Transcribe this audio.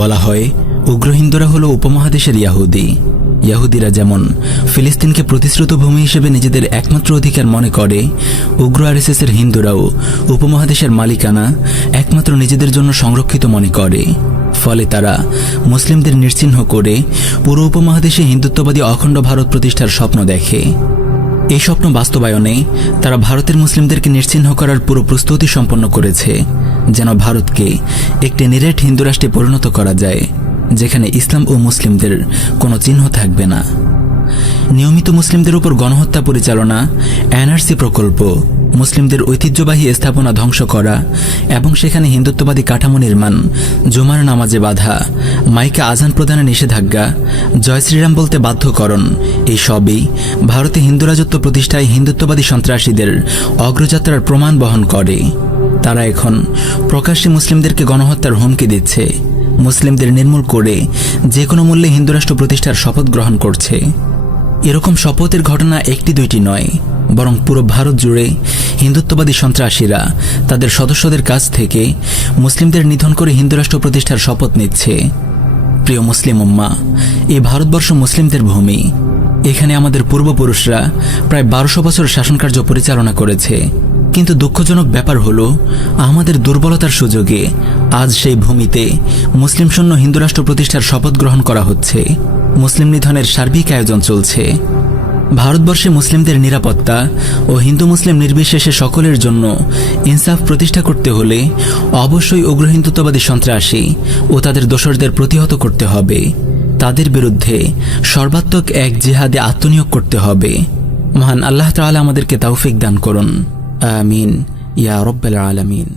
বলা হয় উগ্র হিন্দুরা হলো উপমহাদেশের ইহুদিরা যেমন ফিলিস্তিনকে প্রতিশ্রুত ভূমি হিসেবে নিজেদের একমাত্র অধিকার মনে করে, উগ্র আরএসএসের হিন্দুরাও উপমহাদেশের মালিকানা একমাত্র নিজেদের জন্য সংরক্ষিত মনে করে। ফলে তারা মুসলিমদের নিশ্চিহ্ন করে পুরো উপমহাদেশে হিন্দুত্ববাদী অখণ্ড ভারত প্রতিষ্ঠার স্বপ্ন দেখে। এই স্বপ্ন বাস্তবায়নে তারা ভারতের মুসলিমদেরকে নিশ্চিহ্ন করার পুরো প্রস্তুতি সম্পন্ন করেছে, যেন ভারতকে একটি নিরেট হিন্দু রাষ্ট্রে পরিণত করা যায়, যেখানে ইসলাম ও মুসলিমদের কোনো চিহ্ন থাকবে না। নিয়মিত মুসলিমদের উপর গণহত্যা পরিচালনা, এনআরসি প্রকল্প, মুসলিমদের ঐতিহ্যবাহী স্থাপনা ধ্বংস করা এবং সেখানে হিন্দুত্ববাদী কাঠামো নির্মাণ, জুমার নামাজে বাধা, মাইকে আজান প্রদানে নিষেধাজ্ঞা, জয় শ্রীরাম বলতে বাধ্যকরণ, এই সবই ভারতে হিন্দু রাজত্ব প্রতিষ্ঠায় হিন্দুত্ববাদী সন্ত্রাসীদের অগ্রযাত্রার প্রমাণ বহন করে। তারা এখন প্রকাশ্যে মুসলিমদেরকে গণহত্যার হুমকি দিচ্ছে, মুসলিমদের নির্মূল করে যে কোনো মূল্যে হিন্দু রাষ্ট্র প্রতিষ্ঠার শপথ গ্রহণ করছে। এরকম শপথের ঘটনা একটি দুইটি নয়, বরং পুরো ভারত জুড়ে হিন্দুত্ববাদী সন্ত্রাসীরা তাদের সদস্যদের কাছ থেকে মুসলিমদের নিধন করে হিন্দু রাষ্ট্র প্রতিষ্ঠার শপথ নিচ্ছে। প্রিয় মুসলিম উম্মাহ, এই ভারতবর্ষ মুসলিমদের ভূমি। এখানে আমাদের পূর্বপুরুষরা প্রায় 1200 বছর শাসনকার্য পরিচালনা করেছে। কিন্তু দুঃখজনক ব্যাপার হলো, আমাদের দুর্বলতার সুযোগে আজ সেই ভূমিতে মুসলিম শূন্য হিন্দু রাষ্ট্র প্রতিষ্ঠার শপথ গ্রহণ করা হচ্ছে। মুসলিম নিধনের সার্বিক আয়োজন চলছে। ভারতবর্ষে মুসলিমদের নিরাপত্তা ও হিন্দু মুসলিম নির্বিশেষে সকলের জন্য ইনসাফ প্রতিষ্ঠা করতে হলে অবশ্যই উগ্র হিন্দুত্ববাদী সন্ত্রাসী ও তাদের দোসরদের প্রতিহত করতে হবে। তাদের বিরুদ্ধে সর্বাত্মক এক জিহাদে আত্মনিয়োগ করতে হবে। মহান আল্লাহ তাআলা আমাদেরকে তৌফিক দান করুন। আমিন ইয়া রাব্বাল আলামিন।